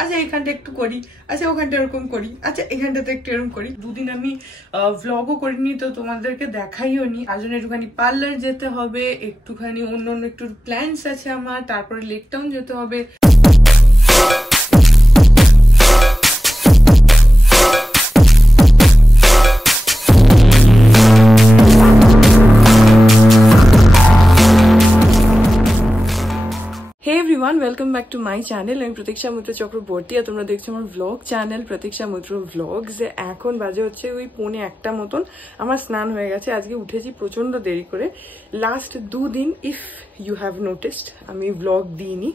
আচ্ছা এখানটা একটু করি, আচ্ছা ওখানটা এরকম করি, আচ্ছা এখানটাতে একটু এরকম করি। দুদিন আমি ভ্লগও করিনি, তো তোমাদেরকে দেখাইও নি। তার জন্য একটুখানি পার্লার যেতে হবে, একটুখানি অন্য অন্য একটু প্ল্যান্স আছে আমার, তারপরে লেক টাউন যেতে হবে। Hey everyone, welcome back to my channel. আমি প্রতীক্ষা মিত্র চক্রবর্তী আর তোমরা দেখছো আমার ভ্লগ চ্যানেল প্রতীক্ষা মিত্র ভ্লগস। এখন বাজে হচ্ছে ওই 1:45 মতন। আমার স্নান হয়ে গেছে, আজকে উঠেছি প্রচন্ড দেরি করে। লাস্ট দুদিন ইফ ইউ হ্যাভ নোটিসড আমি ভ্লগ দিইনি,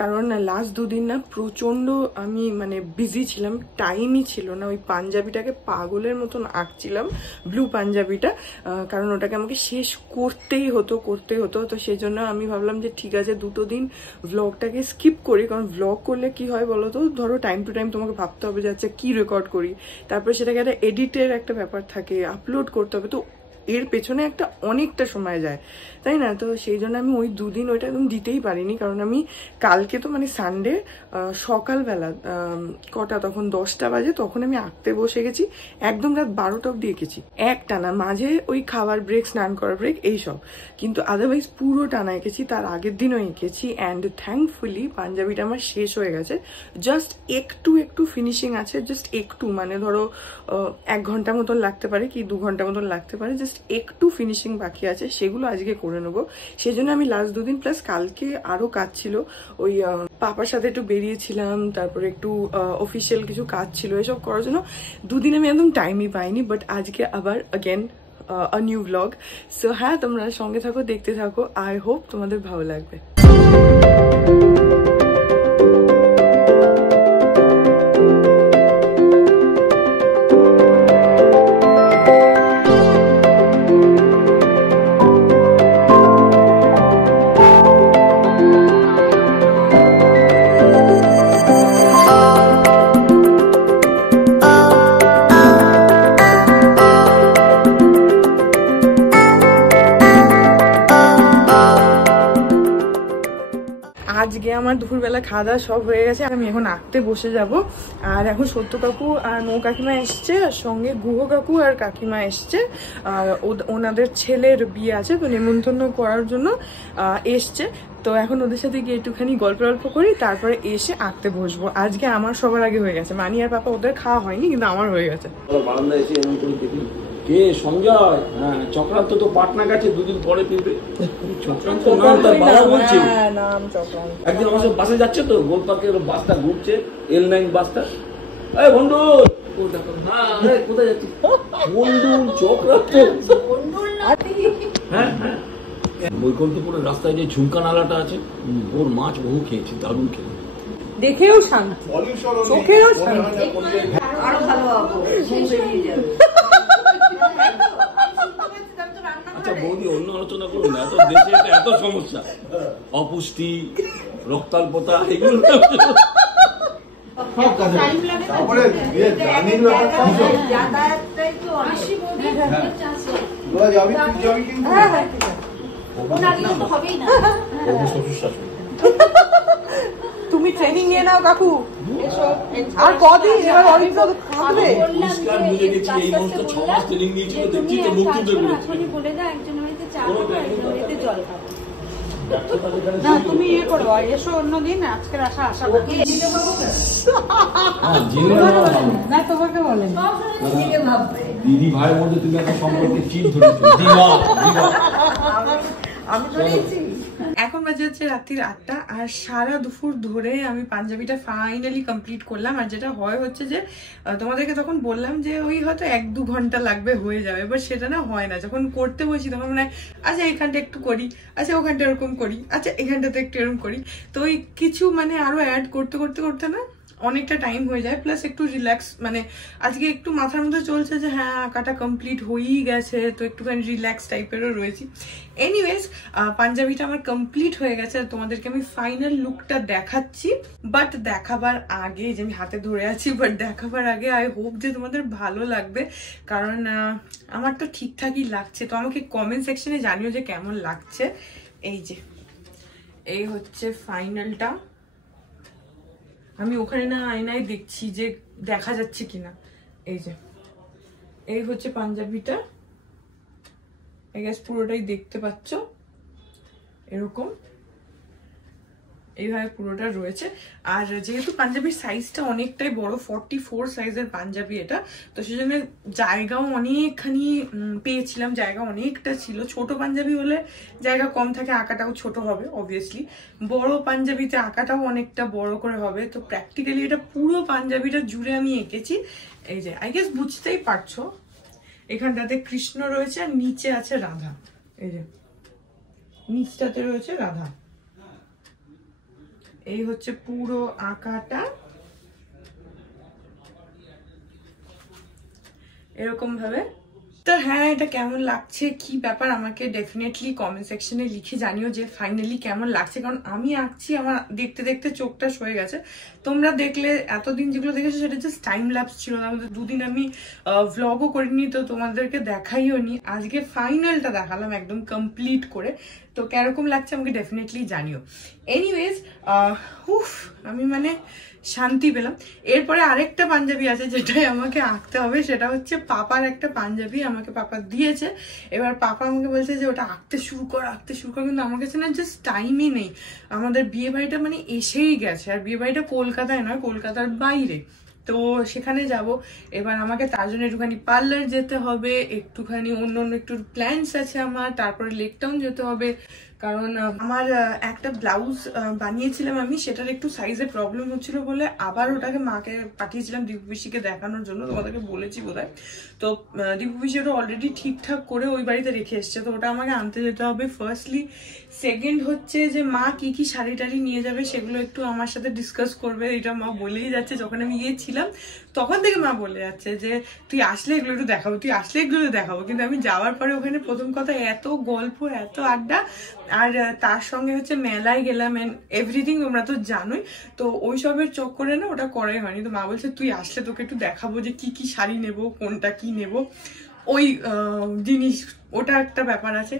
কারণ লাস্ট দুদিন না প্রচন্ড আমি মানে বিজি ছিলাম, টাইমই ছিল না। ওই পাঞ্জাবিটাকে পাগলের মতন আঁকছিলাম, ব্লু পাঞ্জাবিটা, কারণ ওটাকে আমাকে শেষ করতেই হতো। তো সেই জন্য আমি ভাবলাম যে ঠিক আছে দুটো দিন ভ্লগটাকে স্কিপ করি, কারণ ভ্লগ করলে কি হয় বলো তো, ধরো টাইম টু টাইম তোমাকে ভাবতে হবে যে আচ্ছা কি রেকর্ড করি, তারপরে সেটাকে একটা এডিটের একটা ব্যাপার থাকে, আপলোড করতে হবে, তো এর পেছনে একটা অনেকটা সময় যায়, তাই না? তো সেই জন্য আমি ওই দুদিন ওইটা একদম দিতেই পারিনি, কারণ আমি কালকে তো মানে সানডে সকালবেলা কটা তখন 10টা বাজে, তখন আমি আঁকতে বসে গেছি, একদম রাত 12টা অব্দি এঁকেছি একটানা, মাঝে ওই খাবার ব্রেক, স্নান করার ব্রেক এইসব, কিন্তু আদারওয়াইজ পুরো টানা এঁকেছি। তার আগের দিনও এঁকেছি অ্যান্ড থ্যাঙ্কফুলি পাঞ্জাবিটা আমার শেষ হয়ে গেছে। জাস্ট একটু ফিনিশিং আছে, জাস্ট একটু, মানে ধরো 1 ঘন্টা মতন লাগতে পারে কি 2 ঘন্টা মতন লাগতে পারে, জাস্ট একটু ফিনিশিং বাকি আছে, সেগুলো আজকে করে নেবো। সেই জন্য আমি লাস্ট দুদিন প্লাস কালকে আরো কাজ ছিল, ওই পাপার সাথে একটু বেরিয়েছিলাম, তারপরে একটু অফিসিয়াল কিছু কাজ ছিল, এসব করার জন্য দুদিন আমি একদম টাইমই পাইনি। বাট আজকে আবার again a new vlog. So হ্যাঁ, তোমরা সঙ্গে থাকো, দেখতে থাকো, আই হোপ তোমাদের ভালো লাগবে। আজকে আমার দুপুরবেলা খাওয়া দাওয়া সব হয়ে গেছে, আমি এখন আঁকতে বসে যাব। আর এখন সত্য কাকু আর নৌ কাকিমা এসছে, আর সঙ্গে গুহ কাকু আর কাকিমা এসছে, আর ওনাদের ছেলের বিয়ে আছে, তো নেমন্তন্ন করার জন্য এসছে। তো এখন ওদের সাথে গিয়ে একটুখানি গল্প করি, তারপরে এসে আঁকতে বসবো। আজকে আমার সবার আগে হয়ে গেছে, মানি আর পাপা ওদের খাওয়া হয়নি, কিন্তু আমার হয়ে গেছে। কে সঞ্জয়? হ্যাঁ, চক্রান্ত তো পাটনা গেছে, দুদিন পরে ফিরবে। চক্রান্ত নাম তার বাবা বলছে, নাম চক্রান্ত। একদিন আমার সাথে বাসে যাচ্ছে তো, গোল পার্কের বাসটা ঘুরছে, L9 বাসটা। এই বন্ধু, কোথায় যাচ্ছিস? বন্ধু চক্রান্ত, হ্যাঁ হ্যাঁ। বৈকুণ্ঠপুরের রাস্তায় যে ঝুমকা নালাটা আছে, ওর মাছ বহু খেয়েছি, দারুণ খেয়ে, দেখেও শান্তি, চোখেরও শান্তি। আরো ভালো হবে। আচ্ছা বৌদি, অন্য আলোচনা করুন, এত দেশে এত সমস্যা, অপুষ্টি, রক্তাল্পতা, এগুলো তুমি ট্রেনিং নিয়ে নাও কাকু, আর কদিন এবার অনেক খাবে। পরিষ্কার বুঝে গেছি, এই মানুষ তো 6 মাস ট্রেনিং নিয়েছিল, দেখছি তো মুখ তুলতে বলে দাও একজন হইতে চা খাবো, একজন হইতে জল খাবো। না তুমি ইয়ে করবো, এসো অন্যদিন, আজকের আশা করছি না, তোমাকে বলেন দিদি ভাইয়ের মধ্যে তুমি একটা সম্পর্কে চিট ধরেছো, দিবা আমি ধরেছি। এখন বাজে হচ্ছে রাত্রির 8টা, আর সারা দুপুর ধরে আমি পাঞ্জাবিটা ফাইনালি কমপ্লিট করলাম। আর যেটা হয় হচ্ছে যে তোমাদেরকে তখন বললাম যে ওই হয়তো 1-2 ঘন্টা লাগবে, হয়ে যাবে, বাট সেটা না হয় না। যখন করতে বসি তখন মনে হয় আচ্ছা এখানটা একটু করি, আচ্ছা ওখানটা এরকম করি, আচ্ছা এখানটাতে একটু এরকম করি। তো ওই কিছু মানে আরো অ্যাড করতে না অনেকটা টাইম হয়ে যায়, প্লাস একটু রিল্যাক্স, মানে আজকে একটু মাথার মধ্যে চলছে যে হ্যাঁ আঁকাটা কমপ্লিট হয়েই গেছে, তো একটুখানি রিল্যাক্স টাইপেরও রয়েছি। এনিওয়েজ, পাঞ্জাবিটা আমার কমপ্লিট হয়ে গেছে, তোমাদেরকে আমি ফাইনাল লুকটা দেখাচ্ছি। বাট দেখাবার আগে, যে আমি হাতে ধরে আছি, বাট দেখাবার আগে আই হোপ যে তোমাদের ভালো লাগবে, কারণ আমার তো ঠিকঠাকই লাগছে। তো আমাকে কমেন্ট সেকশনে জানিও যে কেমন লাগছে। এই যে এই হচ্ছে ফাইনালটা, আমি ওখানে না আয়নায় দেখছি যে দেখা যাচ্ছে কিনা। এই যে এই হচ্ছে পাঞ্জাবিটা, এই গাছ পুরোটাই দেখতে পাচ্ছ, এরকম এইভাবে পুরোটা রয়েছে। আর যেহেতু পাঞ্জাবির সাইজটা অনেকটাই বড়, 44 সাইজের পাঞ্জাবি এটা, তো সেজন্য জায়গাও অনেকখানি পেয়েছিলাম, জায়গা অনেকটা ছিল। ছোট পাঞ্জাবি হলে জায়গা কম থাকে, আঁকাটাও ছোট হবে অবভিয়াসলি, বড় পাঞ্জাবিতে আঁকাটাও অনেকটা বড় করে হবে। তো প্র্যাকটিক্যালি এটা পুরো পাঞ্জাবিটা জুড়ে আমি এঁকেছি। এই যে আই গেস বুঝতেই পারছো, এখানটাতে কৃষ্ণ রয়েছে আর নিচে আছে রাধা। এই যে নিচটাতে রয়েছে রাধা। এই হচ্ছে পুরো আঁকাটা, এরকম ভাবে। তো হ্যাঁ, এটা কেমন লাগছে, কি ব্যাপার, আমাকে ডেফিনেটলি কমেন্ট সেকশনে লিখে জানিও যে ফাইনালি কেমন লাগছে। কারণ আমি আঁকছি, আমার দেখতে দেখতে চোখটা সয়ে গেছে। তোমরা দেখলে এতদিন যেগুলো দেখেছো সেটা জাস্ট টাইম ল্যাপস ছিল, আমাদের দুদিন আমি ভ্লগও করিনি, তো তোমাদেরকে দেখাইও নি। আজকে ফাইনালটা দেখালাম একদম কমপ্লিট করে। তো কিরকম লাগছে আমাকে ডেফিনেটলি জানিও। এনিওয়েজ, আমি মানে শান্তি পেলাম। এরপরে আরেকটা পাঞ্জাবি আছে যেটাই আমাকে আঁকতে হবে, সেটা হচ্ছে পাপার একটা পাঞ্জাবি আমাকে পাপা দিয়েছে। এবার পাপা আমাকে বলছে যে ওটা আঁকতে শুরু কর, কিন্তু আমার কাছে না জাস্ট টাইমই নেই। আমাদের বিয়ে বাড়িটা মানে এসেই গেছে, আর বিয়ে বাড়িটা কলকাতায় নয়, কলকাতার বাইরে। তো সেখানে যাব। এবার আমাকে তার জন্য একটুখানি পার্লার যেতে হবে, একটুখানি অন্য একটু প্ল্যানস আছে আমার, তারপরে লেক টাউন যেতে হবে। কারণ আমার একটা ব্লাউজ বানিয়েছিলাম আমি, সেটার একটু সাইজের প্রবলেম হচ্ছিল বলে আবার ওটাকে মাকে পাঠিয়েছিলাম দীপু পিসিকে দেখানোর জন্য, তোমাদেরকে বলেছি বোধহয়। তো দীপু পিসি ওটা অলরেডি ঠিকঠাক করে ওই বাড়িতে রেখে এসছে, তো ওটা আমাকে আনতে যেতে হবে ফার্স্টলি। সেকেন্ড হচ্ছে যে মা কি কি শাড়ি টাড়ি নিয়ে যাবে সেগুলো একটু আমার সাথে ডিসকাস করবে। এটা মা বলেই যাচ্ছে, যখন আমি গিয়েছিলাম তখন থেকে মা বলে যাচ্ছে যে তুই আসলে এগুলো একটু দেখাবো, তুই আসলে এগুলো দেখাবো। কিন্তু আমি যাওয়ার পরে ওখানে প্রথম কথা এত গল্প, এত আড্ডা, আর তার সঙ্গে হচ্ছে মেলায় গেলাম এন্ড এভরিথিং, তোমরা তো জানোই। তো ওইসবের চক্করে না ওটা করাই হয়নি। তো মা বলছে তুই আসলে তোকে একটু দেখাবো যে কি কি শাড়ি নেবো, কোনটা কি নেব, ওই জিনিস, ওটা একটা ব্যাপার আছে।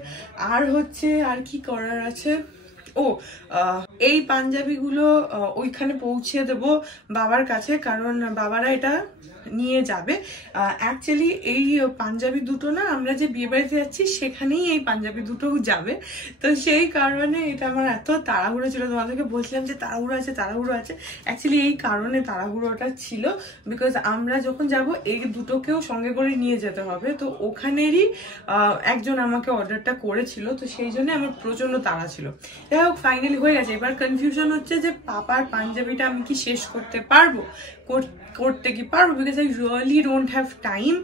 আর হচ্ছে আর কি করার আছে, এই পাঞ্জাবিগুলো ওইখানে পৌঁছে দেব বাবার কাছে, কারণ বাবারা এটা নিয়ে যাবে। অ্যাকচুয়ালি এই পাঞ্জাবি দুটো না, আমরা যে বিয়ে বাড়িতে যাচ্ছি সেখানেই এই পাঞ্জাবি দুটোও যাবে। তো সেই কারণে এটা আমার এত তাড়াহুড়ো ছিল, তোমাদেরকে বলছিলাম যে তাড়াহুড়ো আছে। অ্যাকচুয়ালি এই কারণে তাড়াহুড়োটা ছিল, বিকজ আমরা যখন যাব এই দুটোকেও সঙ্গে করে নিয়ে যেতে হবে। তো ওখানেরই একজন আমাকে অর্ডারটা করেছিল, তো সেই জন্য আমার প্রচন্ড তাড়া ছিল। যাই হোক, ফাইনালি হয়ে গেছে। এবার কনফিউশন হচ্ছে যে পাপার পাঞ্জাবিটা আমি কি শেষ করতে পারবো, because I really don't have time.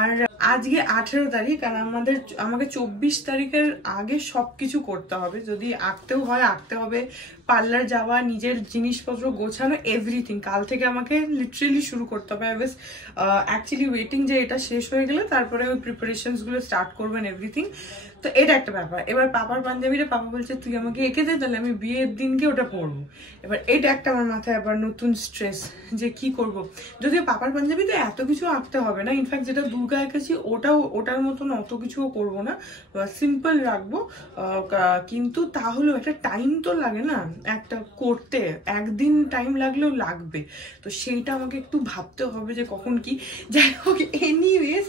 আর আজকে 18 তারিখ, আর আমাকে 24 তারিখের আগে সবকিছু করতে হবে। যদি আঁকতেও হয় আঁকতে হবে, পার্লার যাওয়া, নিজের জিনিসপত্র গোছানো, এভরিথিং কাল থেকে আমাকে লিটারেলি শুরু করতে হবে। আই ওয়াজ অ্যাকচুয়ালি ওয়েটিং যে এটা শেষ হয়ে গেলে তারপরে ওই প্রিপারেশনস গুলো স্টার্ট করবেন, এভরিথিং। তো এটা একটা ব্যাপার। এবার পাপার পাঞ্জাবিটা পাপা বলছে তুই আমাকে এঁকে দে, তাহলে আমি বিয়ের দিনকে ওটা পরবো। এবার এটা একটা আমার মাথায় আবার নতুন স্ট্রেস যে কি করব। যদিও পাপার পাঞ্জাবিতে এত কিছু আঁকতে হবে না, ইনফ্যাক্ট যেটা দুর্গা এঁকেছি ওটার মতন অত কিছুও করবো না, সিম্পল রাখবো। কিন্তু তাহলেও একটা টাইম তো লাগে না একটা করতে, একদিন টাইম লাগলেও লাগবে। তো সেইটা আমাকে একটু ভাবতে হবে যে কখন কি। যাই হোক, এনিওয়েজ,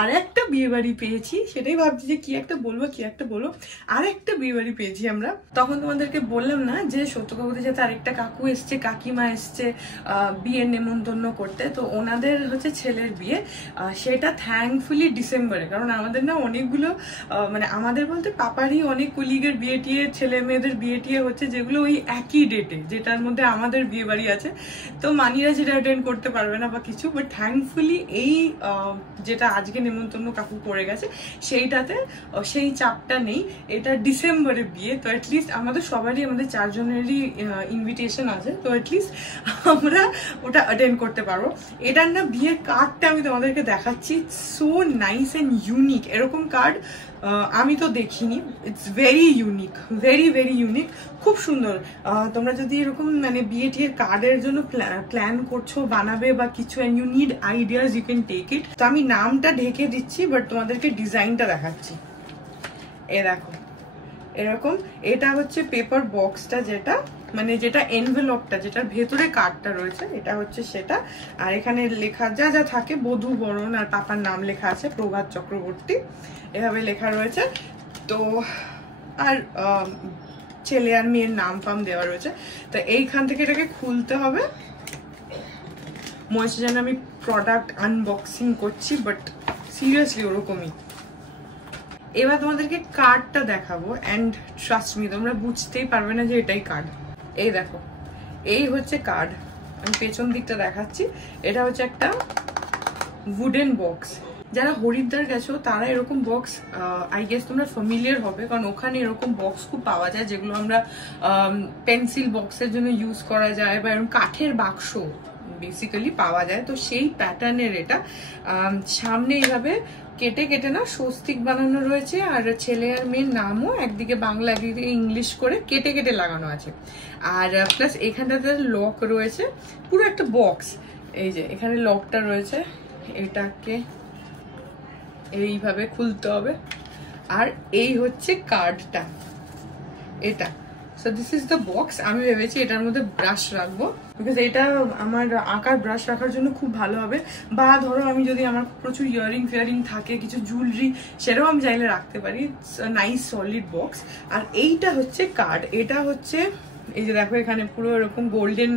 আর একটা বিয়ে বাড়ি পেয়েছি, সেটাই ভাবছি যে কি একটা বলবো। আর একটা বিয়ে বাড়ি পেয়েছি আমরা। তখন তোমাদেরকে বললাম না যে সত্যকাবতী যাতে আরেকটা কাকু এসছে, কাকিমা এসছে বিয়ের নেমন্তন্ন করতে। তো ওনাদের হচ্ছে ছেলের বিয়ে, সেটা থ্যাঙ্কফুলি ডিসেম্বরে। কারণ আমাদের না অনেকগুলো মানে আমাদের বলতে পাপারই অনেক কলিগের বিয়ে টিয়ে, ছেলে মেয়েদের বিয়ে টিয়ে হচ্ছে, যেগুলো ওই একই ডেটে, যেটার মধ্যে আমাদের বিয়ে বাড়ি আছে। তো মানিরা যেটা অ্যাটেন্ড করতে পারবে না বা কিছু, বাট থ্যাঙ্কফুলি এই যেটা আজকে নেমন্তন্ন কাকু করে গেছে সেইটাতে সেই চাপটা নেই। এটা ডিসেম্বরে বিয়ে, তো অ্যাটলিস্ট আমাদের সবারই, আমাদের 4 জনেরই ইনভিটেশন আছে, তো অ্যাটলিস্ট আমরা ওটা অ্যাটেন্ড করতে পারবো। এটার না বিয়ের কার্ডটা আমি তোমাদেরকে দেখাচ্ছি, সো নাইস অ্যান্ড ইউনিক। এরকম কার্ড আমি তো দেখিনি, ইটস ভেরি ইউনিক, খুব সুন্দর। তোমরা যদি এরকম মানে বিয়ে টিয়ের কার্ডের জন্য প্ল্যান করছো, বানাবে বা কিছু, and you need ideas, you can take it. তো আমি নামটা ঢেকে দিচ্ছি, বাট তোমাদেরকে ডিজাইনটা দেখাচ্ছি। দেখো এরকম, এটা হচ্ছে পেপার বক্সটা, যেটা মানে যেটা এনভেলপটা, যেটার ভেতরে কার্ডটা রয়েছে, এটা হচ্ছে সেটা। আর এখানে লেখা যা যা থাকে, বধূ বরণ, আর পাপার নাম লেখা আছে প্রভাত চক্রবর্তী, এভাবে লেখা রয়েছে। তো আর ছেলে আর মেয়ের নাম ফাম দেওয়া রয়েছে। তো এইখান থেকে এটাকে খুলতে হবে। মনে হচ্ছে যেন আমি প্রোডাক্ট আনবক্সিং করছি, বাট সিরিয়াসলি ওরকমই। এবার তোমাদেরকে কার্ডটা দেখাবো, অ্যান্ড ট্রাস্ট মি, তোমরা বুঝতেই পারবে না যে এটাই কার্ড। এই দেখো, এই হচ্ছে কার্ড। আমি পেছন দিকটা দেখাচ্ছি। এটা হচ্ছে একটা উডেন বক্স। যারা হরিদ্বার গেছো তারা এরকম বক্স আই গেস তোমরা ফ্যামিলিয়ার হবে, কারণ ওখানে এরকম বক্স খুব পাওয়া যায়, যেগুলো আমরা পেন্সিল বক্সের জন্য ইউজ করা যায়, বা এরকম কাঠের বাক্স বেসিক্যালি পাওয়া যায়। তো সেই প্যাটার্নের এটা। সামনে এইভাবে কেটে কেটে না স্বস্তিক বানানো রয়েছে, আর ছেলে আর মেয়ের নামও একদিকে বাংলা একদিকে ইংলিশ করে কেটে কেটে লাগানো আছে। আর প্লাস এখানটাতে লক রয়েছে, পুরো একটা বক্স। এই যে এখানে লকটা রয়েছে, এটাকে এইভাবে খুলতে হবে। আর এই হচ্ছে কার্ডটা, এটা। So this is the box. আমি ভেবেছি এটার মধ্যে ব্রাশ রাখবো, বিকজ এটা আমার আঁকার ব্রাশ রাখার জন্য খুব ভালো হবে। বা ধরো আমি যদি আমার প্রচুর ইয়ারিং ফিয়ারিং থাকে, কিছু জুয়েলারি, সেটাও আমি চাইলে রাখতে পারি। Nice solid box. আর এইটা হচ্ছে কার্ড। এটা হচ্ছে এই যে দেখো, এখানে পুরো এরকম গোল্ডেন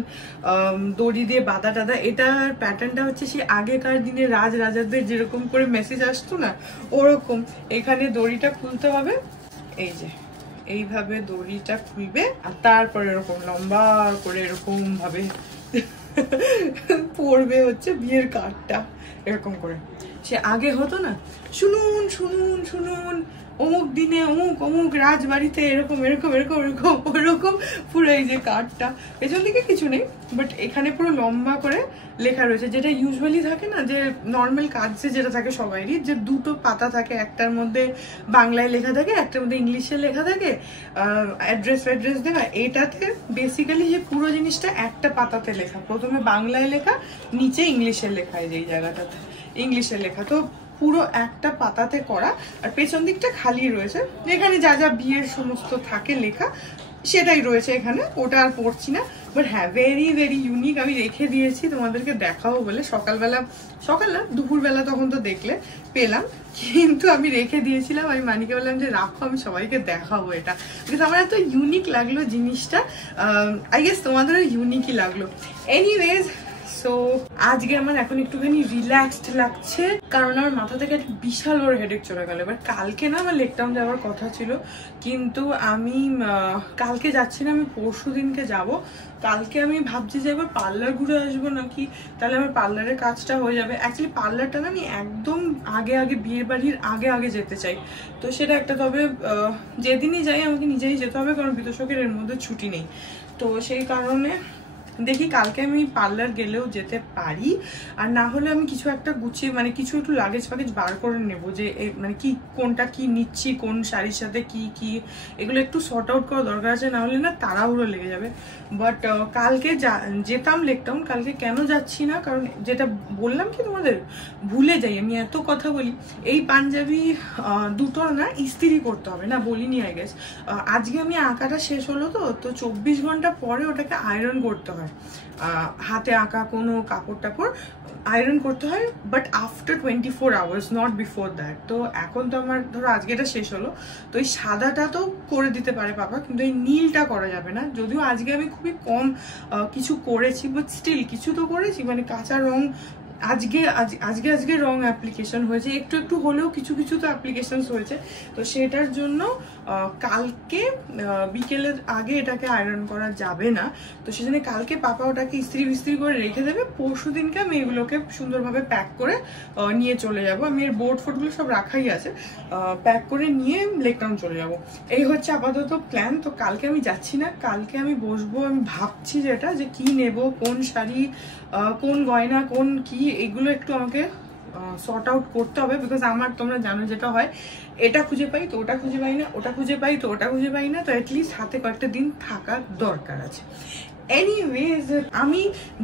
দড়ি দিয়ে বাঁধা টাদা। এটার প্যাটার্নটা হচ্ছে সেই আগেকার দিনে রাজাদের যেরকম করে মেসেজ আসতো না, ওরকম। এখানে দড়িটা খুলতে হবে, এই যে এইভাবে দড়িটা খুলবে, আর তারপরে এরকম লম্বা করে এরকম ভাবে পড়বে হচ্ছে বিয়ের কার্ডটা, এরকম করে। সে আগে হতো না, শুনুন শুনুন শুনুন, অমুক দিনে অমুক অমুক রাজবাড়িতে এরকম এরকম এরকম এরকম ওরকম, পুরো এই যে কার্ডটা। পেছন দিকে কিছু নেই, বাট এখানে পুরো লম্বা করে লেখা রয়েছে, যেটা ইউজুয়ালি থাকে না, যে নর্মাল কার্ডসে যেটা থাকে সবাইরই, যে দুটো পাতা থাকে, একটার মধ্যে বাংলায় লেখা থাকে, একটার মধ্যে ইংলিশে লেখা থাকে, অ্যাড্রেস দেওয়া। এটাতে বেসিক্যালি যে পুরো জিনিসটা একটা পাতাতে লেখা, প্রথমে বাংলায় লেখা, নিচে ইংলিশের লেখা, এই যে এই জায়গাটাতে ইংলিশের লেখা। তো পুরো একটা পাতাতে করা, আর পেছন দিকটা খালি রয়েছে, এখানে যা যা বিয়ের সমস্ত থাকে লেখা সেটাই রয়েছে এখানে, ওটা আর পড়ছি না। বাট হ্যাঁ, ভেরি ভেরি ইউনিক। আমি রেখে দিয়েছি তোমাদেরকে দেখাবো বলে, সকাল না দুপুরবেলা তখন তো দেখলে পেলাম, কিন্তু আমি রেখে দিয়েছিলাম। আমি মানিকে বললাম যে রাখো, আমি সবাইকে দেখাবো এটা, বিকজ আমার এত ইউনিক লাগলো জিনিসটা। আই গেস তোমাদেরও ইউনিকই লাগলো। এনিওয়েজ, সো আজকে আমার এখন একটুখানি রিল্যাক্সড লাগছে, কারণ আমার মাথা থেকে একটা বিশাল বড় হেডেক চলে গেল। এবার কালকে না আমার লেকটাউন যাওয়ার কথা ছিল, কিন্তু আমি কালকে যাচ্ছি না, আমি পরশু দিনকে যাব। কালকে আমি ভাবছি যে এবার পার্লার ঘুরে আসবো নাকি, তাহলে আমার পার্লারের কাজটা হয়ে যাবে। অ্যাকচুয়ালি পার্লারটা না আমি একদম আগে বিয়ে বাড়ির আগে যেতে চাই। তো সেটা একটা, তবে যেদিনই যাই আমাকে নিজেই যেতে হবে, কারণ বিতোষকের এর মধ্যে ছুটি নেই। তো সেই কারণে দেখি কালকে আমি পার্লার গেলেও যেতে পারি, আর না হলে আমি কিছু একটা গুছিয়ে, মানে কিছু একটু লাগেজ ফাগেজ বার করে নেবো, যে মানে কি কোনটা কি নিচ্ছি, কোন শাড়ির সাথে কি এগুলো একটু সর্ট আউট করা দরকার আছে, না হলে না তাড়াহুড়ো লেগে যাবে। বাট কালকে যেতাম লেকটাউন, কালকে কেন যাচ্ছি না, কারণ যেটা বললাম কি তোমাদের, ভুলে যাই আমি, এত কথা বলি। এই পাঞ্জাবি দুটোর না ইস্ত্রি করতে হবে, না বলিনি আই গেস। আজকে আমি আঁকাটা শেষ হলো, তো 24 ঘন্টা পরে ওটাকে আয়রন করতে হয়। হাতে আঁকা কোনো কাপড় টাপড় আয়রন করতে হয়, but after 24 hours, not before that. তো এখন তো আমার ধরো আজকে এটা শেষ হলো, তো এই সাদাটা তো করে দিতে পারে পাপা, কিন্তু এই নীলটা করা যাবে না। যদিও আজকে আমি খুবই কম কিছু করেছি, বাট স্টিল কিছু তো করেছি, মানে কাঁচা রং আজকে রং অ্যাপ্লিকেশন হয়েছে, একটু হলেও কিছু তো অ্যাপ্লিকেশন হয়েছে। তো সেটার জন্য কালকে বিকেলের আগে এটাকে আয়রন করা যাবে না। তো সেজন্য কালকে পাপা ওটাকে ইস্ত্রি করে রেখে দেবে। পরশু দিনকে আমি এগুলোকে সুন্দরভাবে প্যাক করে নিয়ে চলে যাব। আমি এর বোর্ড ফোর্ডগুলো সব রাখাই আছে, প্যাক করে নিয়ে লেকটাউন চলে যাব। এই হচ্ছে আপাতত প্ল্যান। তো কালকে আমি যাচ্ছি না, কালকে আমি বসবো, আমি ভাবছি যেটা, যে কি নেব, কোন শাড়ি, কোন গয়না, কোন কি, এগুলো একটু আমাকে সর্ট আউট করতে হবে। বিকজ আমার, তোমরা জানো যেটা হয়, এটা খুঁজে পাই তো ওটা খুঁজে পাই না, ওটা খুঁজে পাই তো ওটা খুঁজে পাই না। তো অ্যাটলিস্ট হাতে কয়েকটা দিন থাকার দরকার আছে। এনিওয়েজ আমি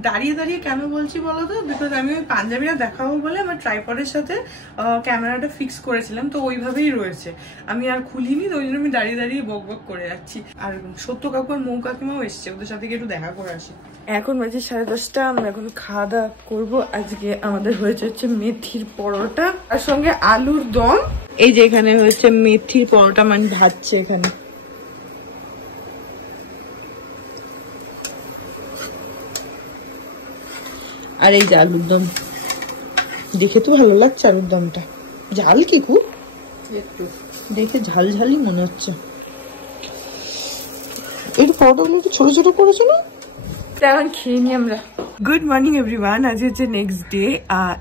দাঁড়িয়ে দাঁড়িয়ে কেন বলছি বলো তো, বিকজ আমি ওই পাঞ্জাবিটা দেখাবো বলে আমার ট্রাইপডের সাথে ক্যামেরাটা ফিক্স করেছিলাম, তো ওইভাবেই রয়েছে, আমি আর খুলিনি, তো ওই জন্য আমি দাঁড়িয়ে দাঁড়িয়ে বক বক করে যাচ্ছি। আর সত্য কাকু আর মৌ কাকিমাও এসছে, ওদের সাথে একটু দেখা করে আসি। এখন বাজে 10:30, আমরা এখন খাওয়া দাওয়া করবো। আজকে আমাদের হয়েছে হচ্ছে মেথির পরোটা আর সঙ্গে আলুর দম। এই যে এখানে হয়েছে মেথির পরোটা, মানে ভাজছে এখানে। আর এই যে আলুর দম, দেখে তো ভালো লাগছে আলুর দমটা। ঝাল কি খুব, একটু দেখে ঝাল ঝালই মনে হচ্ছে। এই পরোটাগুলো একটু ছোট ছোট করেছো না? এখন খেয়ে নি আমরা। গুড মর্নিং এভরিওয়ান, আজ হচ্ছে নেক্সট ডে।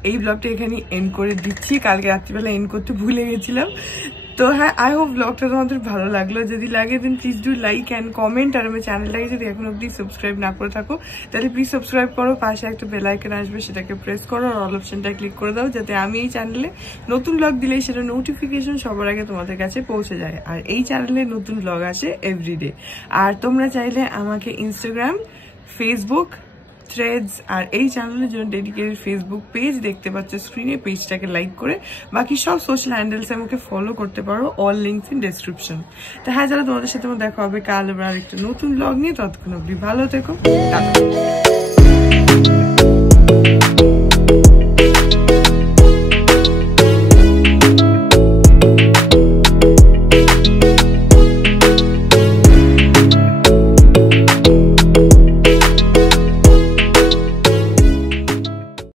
এই ব্লগটা এখানে এন্ড করে দিচ্ছি, কালকে রাত্রিবেলা এন্ড করতে ভুলে গেছিলাম। তো হ্যাঁ, আই হোপ ব্লগটা তোমাদের ভালো লাগলো। যদি লাগে then please do like and comment. আর আমার চ্যানেলটাকে যদি এখন অব্দি সাবস্ক্রাইব না করে থাকো তাহলে প্লিজ সাবস্ক্রাইব করো, পাশে একটা বেল আইকন আসবে সেটাকে প্রেস করো, আর অল অপশনটা ক্লিক করে দাও, যাতে আমি এই চ্যানেলে নতুন ব্লগ দিলেই সেটা নোটিফিকেশন সবার আগে তোমাদের কাছে পৌঁছে যায়। আর এই চ্যানেলে নতুন ব্লগ আসে এভরিডে। আর তোমরা চাইলে আমাকে ইনস্টাগ্রাম, ফেসবুক, থ্রেডস আর এই চ্যানেলের জন্য ডেডিকেটেড ফেসবুক পেজ দেখতে পাচ্ছ স্ক্রিনে, পেজটাকে লাইক করে বাকি সব সোশ্যাল হ্যান্ডেলসে আমাকে ফলো করতে পারো, অল লিঙ্কস ইন ডেসক্রিপশন। তো হ্যাঁ, যারা তোমাদের সাথে দেখা হবে কাল আবার একটা নতুন ব্লগ নিয়ে, ততক্ষণ অবধি ভালো থেকো, টাটা।